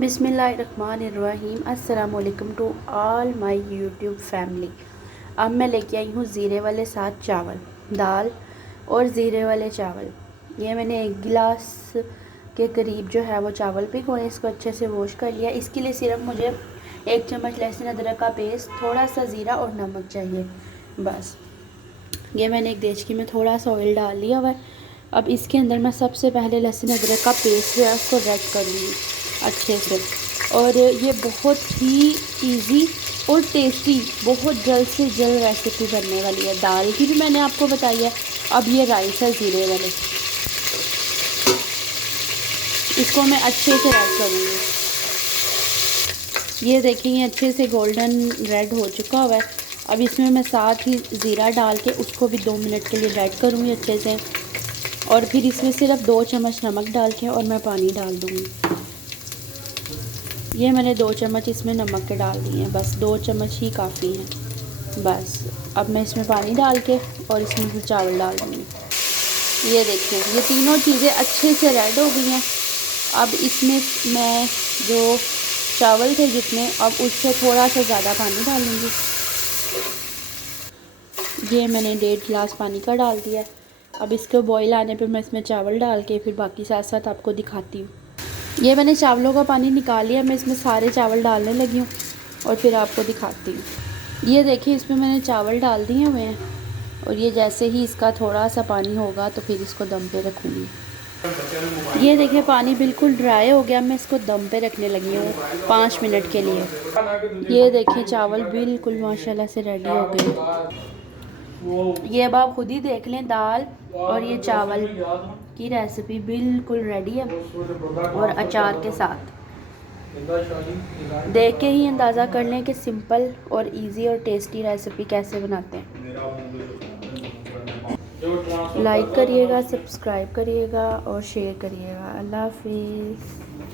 बिस्मिल्लाहिर्रहमानिर्रहीम। अस्सलाम वालेकुम to all my YouTube family. अब मैं लेके आई हूँ ज़ीरे वाले साथ चावल, दाल और ज़ीरे वाले चावल। ये मैंने 1 गिलास के करीब जो है वो चावल भिगोए, इसको अच्छे से वॉश कर लिया। इसके लिए सिर्फ मुझे 1 चम्मच लहसुन अदरक का पेस्ट, थोड़ा सा ज़ीरा और नमक चाहिए बस। ये मैंने एक देचकी में थोड़ा सा ऑयल डाल लिया हुआ है। अब इसके अंदर मैं सबसे पहले लहसुन अदरक का पेस्ट जो है उसको रेड करूँगी अच्छे से। और ये बहुत ही इजी और टेस्टी, बहुत जल्द से जल्द रेसिपी बनने वाली है। दाल की भी मैंने आपको बताई है। अब ये राइस है ज़ीरे वाले, इसको मैं अच्छे से रेड करूँगी। ये देखेंगे अच्छे से गोल्डन रेड हो चुका हुआ है। अब इसमें मैं साथ ही ज़ीरा डाल के उसको भी 2 मिनट के लिए रेड करूँगी अच्छे से। और फिर इसमें सिर्फ 2 चम्मच नमक डाल के और मैं पानी डाल दूँगी। ये मैंने 2 चम्मच इसमें नमक के डाल दिए हैं, बस 2 चम्मच ही काफ़ी हैं बस। अब मैं इसमें पानी डाल के और इसमें फिर चावल डाल दूँगी। ये देखिए ये तीनों चीज़ें अच्छे से रेड हो गई हैं। अब इसमें मैं जो चावल थे जितने, अब उससे थोड़ा सा ज़्यादा पानी डालूँगी। ये मैंने 1.5 गिलास पानी का डाल दिया है। अब इसको बॉईल आने पे मैं इसमें चावल डाल के फिर बाकी साथ साथ आपको दिखाती हूँ। ये मैंने चावलों का पानी निकाल लिया, मैं इसमें सारे चावल डालने लगी हूँ और फिर आपको दिखाती हूँ। ये देखिए इसमें मैंने चावल डाल दिए हुए हैं और ये जैसे ही इसका थोड़ा सा पानी होगा तो फिर इसको दम पे रखूँगी। ये देखिए पानी बिल्कुल ड्राई हो गया, मैं इसको दम पे रखने लगी हूँ 5 मिनट के लिए। ये देखिए चावल बिल्कुल माशाल्लाह से रेडी हो गए। ये अब आप खुद ही देख लें, दाल और ये चावल की रेसिपी बिल्कुल रेडी है और अचार के साथ। देख के ही अंदाज़ा कर लें कि सिंपल और इजी और टेस्टी रेसिपी कैसे बनाते हैं। लाइक करिएगा, सब्सक्राइब करिएगा और शेयर करिएगा। अल्लाह हाफिज़।